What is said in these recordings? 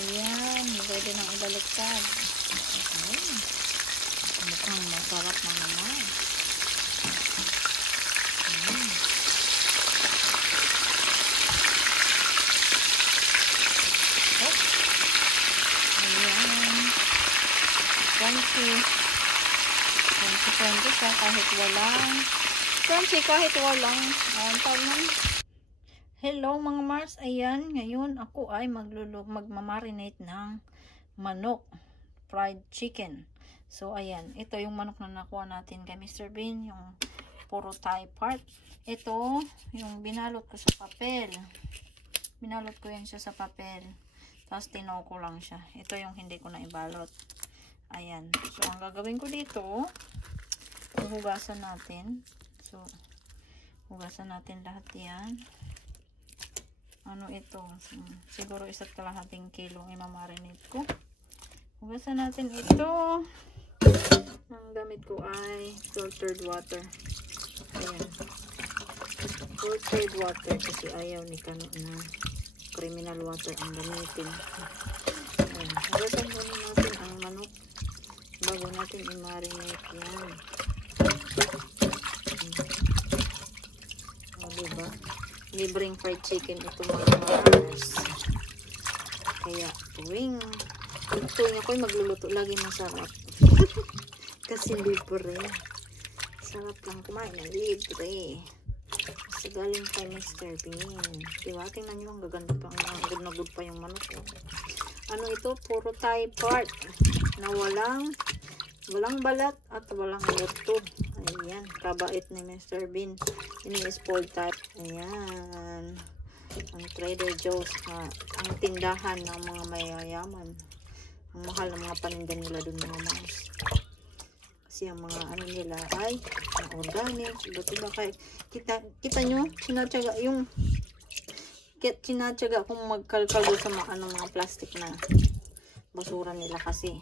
Ayan, pwede nang ibaliktad. Ayan. Mukhang masarap na naman. Ayan. Oh. Ayan. Crunchy. Crunchy siya kahit walang. Crunchy kahit walang. Hello mga Mars. Ayan, ngayon ako ay magmamarinate ng manok. Fried chicken. So, ayan. Ito yung manok na nakuha natin kay Mr. Bean. Yung puro thigh part. Ito, yung binalot ko sa papel. Binalot ko yan siya sa papel. Tapos tinaw ko lang siya. Ito yung hindi ko na ibalot. Ayan. So, ang gagawin ko dito, hugasan natin. So, hugasan natin lahat yan. Ano ito? Siguro 1.5 kilo imamarinate ko. Hugasan natin ito. Ang gamit ko ay filtered water. Ayan. Filtered water kasi ayaw ni Kano na criminal water ang gamitin. Ayan. Hugasan muna natin ang manok bago natin i-marinate yan. O, diba? Libreng fried chicken ito mga Mars. Kaya tuwing ako'y magluluto lagi masarap. Kasi libre. Sarap lang kumain ng libre. Kasi galing kay Mr. Bean. Diba? Tingnan nyo ang gaganda pa. Ang good na good pa yung manok. Ano ito? Puro thigh part. Na walang balat at walang luto. Ayan. Kabait ni Mr. Bean. Ini-spoil type. Ayan. Ang Trader Joe's. Ang tindahan ng mga mayayaman. Ang mahal ng mga paninda nila dun mga Mars. Kasi ang mga ano nila ay organic. Diba kaya kita nyo, sinatsaga yung sinatsaga kung magkalkalo sa mga plastic na basura nila kasi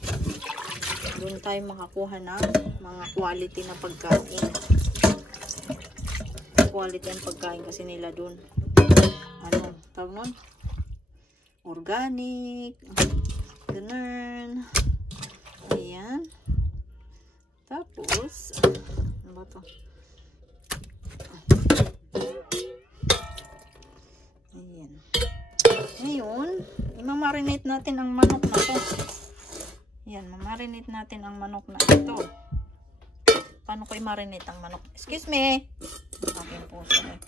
doon tayo makakuha ng mga quality na pagkain. Quality ang pagkain kasi nila doon. Ano, tawag nun? Organic. Ganun. Ayan. Tapos, ano ba ito? Ayan. Ngayon, imamarinate natin ang manok na to. Ayan, mamarinate natin ang manok na ito. Paano ko i-marinate ang manok? Excuse me! Aking puso eh.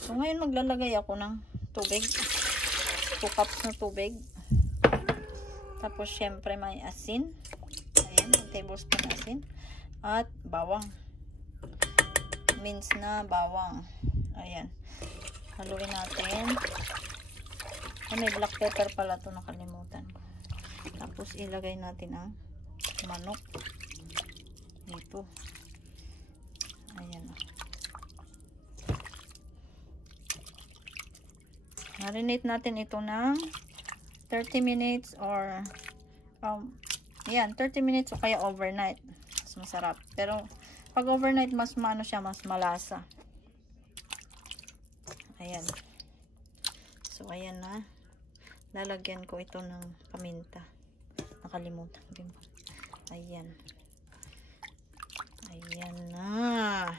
So, ngayon maglalagay ako ng tubig. 2 cups na tubig. Tapos, syempre may asin. Ayan, 1 tablespoon asin. At bawang. Minced na bawang. Ayan. Haluin natin. May black pepper pala ito, nakalimutan ko. Tapos, ilagay natin ang manok. Dito. Ayan. Marinate natin ito ng 30 minutes or yan, 30 minutes o kaya overnight. Mas masarap. Pero pag overnight mas maano siya, mas malasa. Ayan. So ayan na. Lalagyan ko ito ng paminta. Nakalimutan ko. Ayan. Ayan na.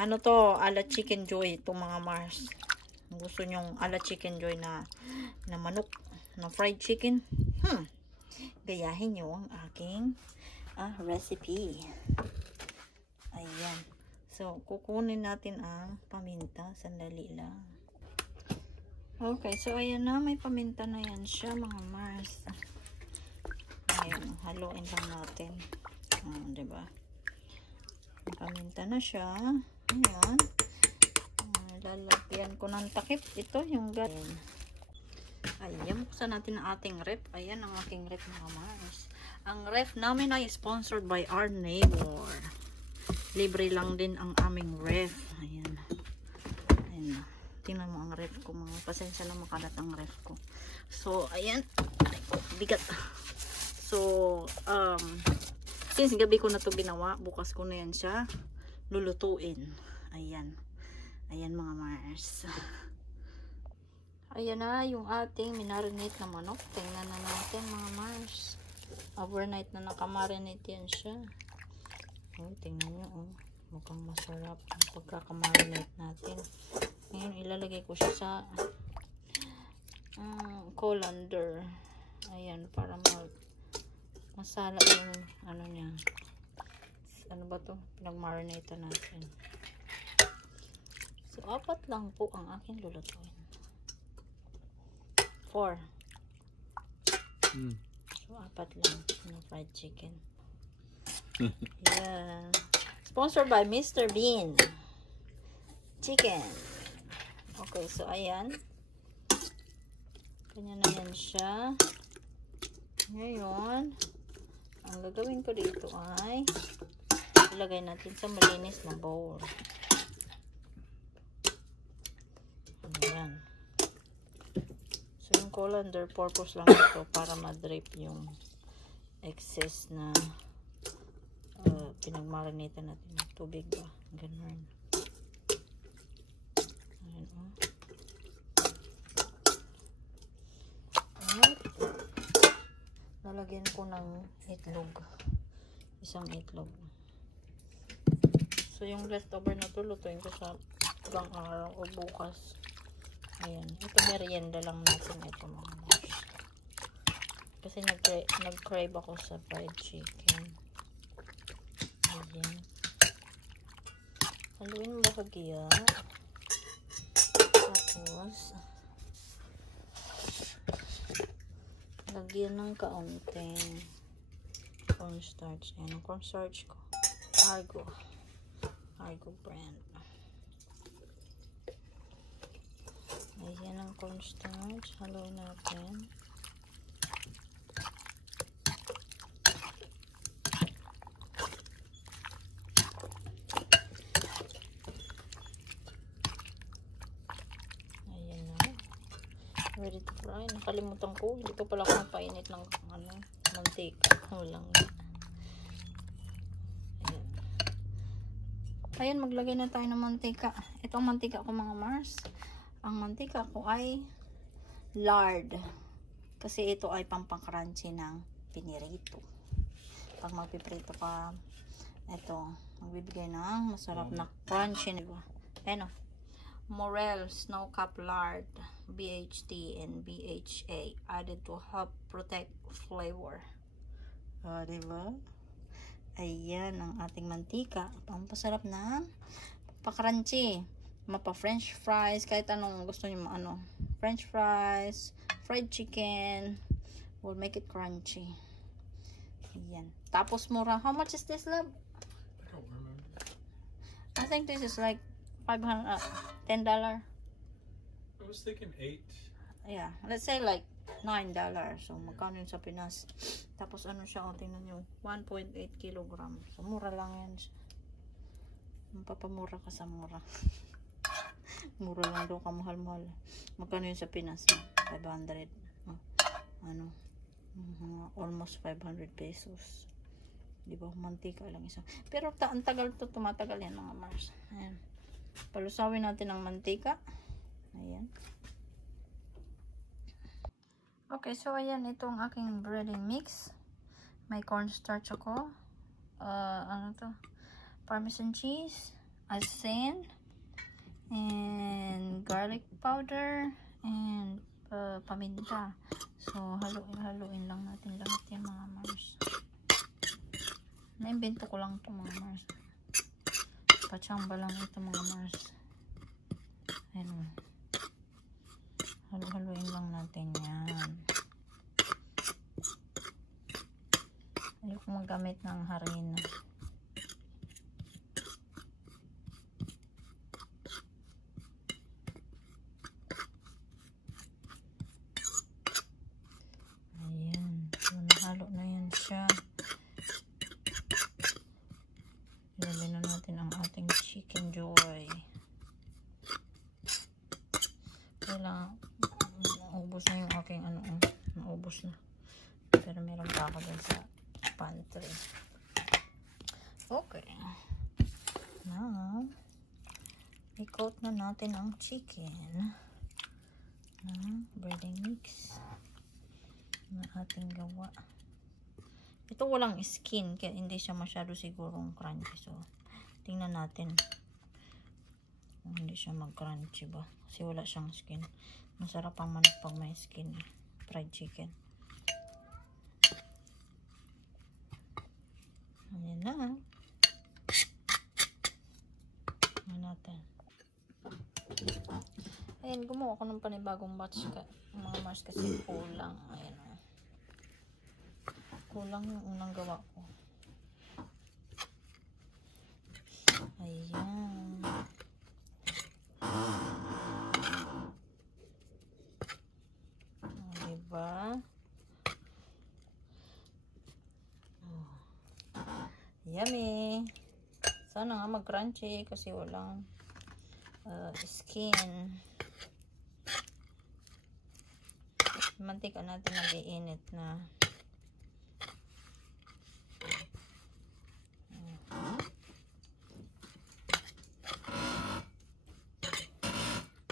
Ano to? Ala Chicken Joy itong mga Mars. Gusto nyong ala Chicken Joy na manok, na fried chicken? Gayahin nyo ang aking recipe. Ayan. So, kukunin natin ang paminta. Sandali lang. Okay. So, ayan na. May paminta na yan siya mga Mars. Ayan. Haluin lang natin. Diba? Paminta na siya. Ayan. Lalagyan ko ng takip. Ito yung ganyan. Ayan. Buksan natin ang ating ref. Ayan ang aking ref mga Mars. Ang ref namin ay sponsored by our neighbor. Libre lang din ang aming ref. Ayan. Ayan. Tingnan mo ang ref ko. Mga pasensya na makalat ang ref ko. So, ayan. Ay, bigat. So, since gabi ko na to ginawa, bukas ko na yan siya lulutuin. Ayan. Ayan mga Mars. Ayan na yung ating minarinate na manok. Tingnan na natin mga Mars. Overnight na nakamarinate yan siya. Oh, tingnan nyo. Oh. Mukhang masarap ang pagkakamarinate natin. Ngayon ilalagay ko siya sa colander. Ayan, para masala yung ano niya. Ano ba to? Pinag-marinate natin. So, 4 lang po ang aking lulutuin. 4. So, 4 lang na fried chicken. Yeah. Sponsored by Mr. Bean Chicken. Okay, so ayan. Kanya na yan siya. Ngayon, ang gagawin ko dito ay ilagay natin sa malinis na bowl. Ayan. So, yung colander purpose lang ito para ma-drape yung excess na pinagmarinate natin ng tubig ba. Ganun. Ayan, oh. At lalagyan ko ng itlog. Isang itlog. So, yung leftover na to, lutuin ko sa ibang araw o bukas. Ayan. Ito, merienda lang natin ito mga Mars. Kasi nag-crave ako sa fried chicken. Ayan. Haluin mo bahagya. Tapos, lagyan ng kaunting cornstarch. Ayan, ang cornstarch ko. Argo brand. Ayan ang cornstarch. Haluin natin. Ayan na. Ready to fry. Nakalimutan ko. Hindi ko pala ako napainit ng mantika. Walang ayan, maglagay na tayo ng mantika. Itong mantika ko mga Mars. Ang mantika ko ay lard. Kasi ito ay pampang-crunchy ng pinirito. Pag magpiprito ka, ito, magbibigay ng masarap na crunchy. Ayan o. Morel Snow Cap Lard, BHT and BHA added to help protect flavor. Diba? Ayan ang ating mantika. Pampasarap na pa-crunchy. Mapa-french fries. Kahit anong gusto nyo french fries, fried chicken. We'll make it crunchy. Ayan. Tapos mura. How much is this, love? I don't remember. I think this is like $10. I was thinking 8. Yeah. Let's say like $9. So, magkano yun sa Pinas? Tapos, ano siya, tingnan nyo, 1.8 kilogram. So, mura lang yan. Mapapamura ka sa mura. Mura lang daw ka, mahal-mahal. Magkano yun sa Pinas? 500. Almost 500 pesos. Diba? Mantika lang isa. Pero, ang tagal to, tumatagal yan mga Mars. Ayan. Palusawin natin ang mantika. Ayan. Okay, so ayan, ito ang aking breading mix. May cornstarch ako. Ano to? Parmesan cheese, asin, and garlic powder, and paminta. So, haluin lang natin lahat yan mga Mars. Naimbento ko lang ito mga Mars. Pachamba lang ito mga Mars. Ayan. Haluin lang natin yan. Ayoko magamit ng harina. Ayan. So, nahalo na yan siya. Ilagay na natin ang ating chicken joy. Kailangan naubos na yung aking naubos na. Pero meron pa ako dun sa pantry. Okay. Now, i-coat na natin ang chicken. Breading mix na ating gawa. Ito walang skin, kaya hindi siya masyado sigurong crunchy. So, tingnan natin kung hindi siya mag-crunchy ba. Kasi wala siyang skin. Masarap ang manok pag may skin. Fried chicken. Ayan na. Ayan natin. Ayan, gumawa ko ng panibagong batch ka. Mga mars kasi kulang. Ayan o. Kulang yung unang gawa ko. Ayan. Diba? Yummy! Sana nga mag-crunchy kasi walang skin. Mantika natin nag-iinit na.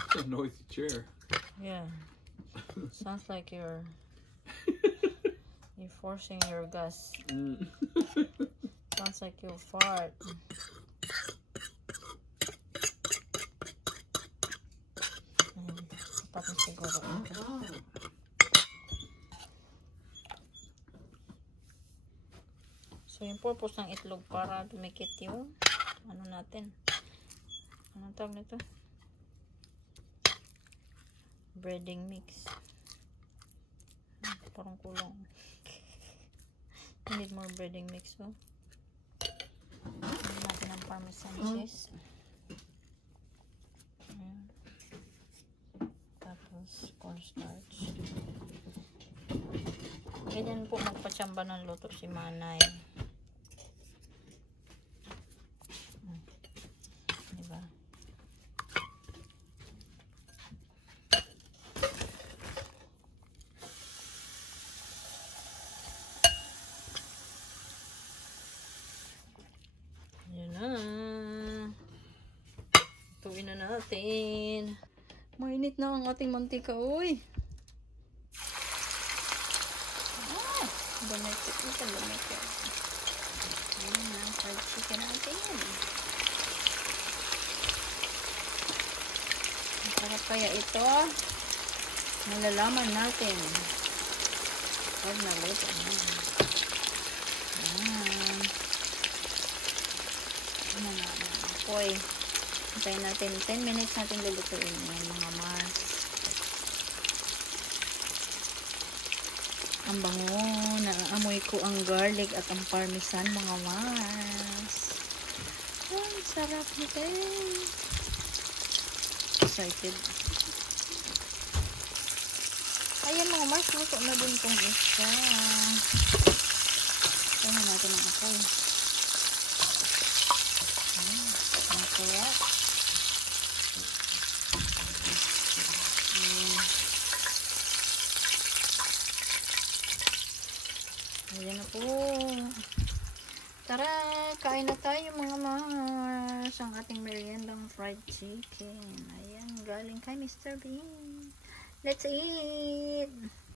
It's a noisy chair. Yeah. Sounds like you're forcing your gas. Sounds like you fart. Sapat na siguro. So, yung purpose ng itlog para dumikit yung ano natin. Anong tawag nito? Breading mix. Parang kulang. I need more breading mix. So, hindi natin ang parmesan cheese. Ayan. Tapos, cornstarch. Ganyan po magpatsamba ng luto si Manay. Diba? Yan na. Tuwin na natin. Mainit na ang ating mantika, uy. Lumikit. Ito lumikit. Ayan na, fried chicken natin. Ang sarap kaya ito. Malalaman natin. Pag naluto na. Ayan. Ayan na, apoy. Hintayin natin 10 minutes natin lulutuin yan mga mas. Ang bango, naamoy ko ang garlic at ang parmesan mga mas. Ang sarap nito. Excited. Ayan mga mas, luto na din itong isa. Kaya natin ang apoy. Ang sarap. Ayan na po. Tara, kain na tayo mga mas. Ang ating meriendang fried chicken. Ayan, galing kay Mr. Bean. Let's eat!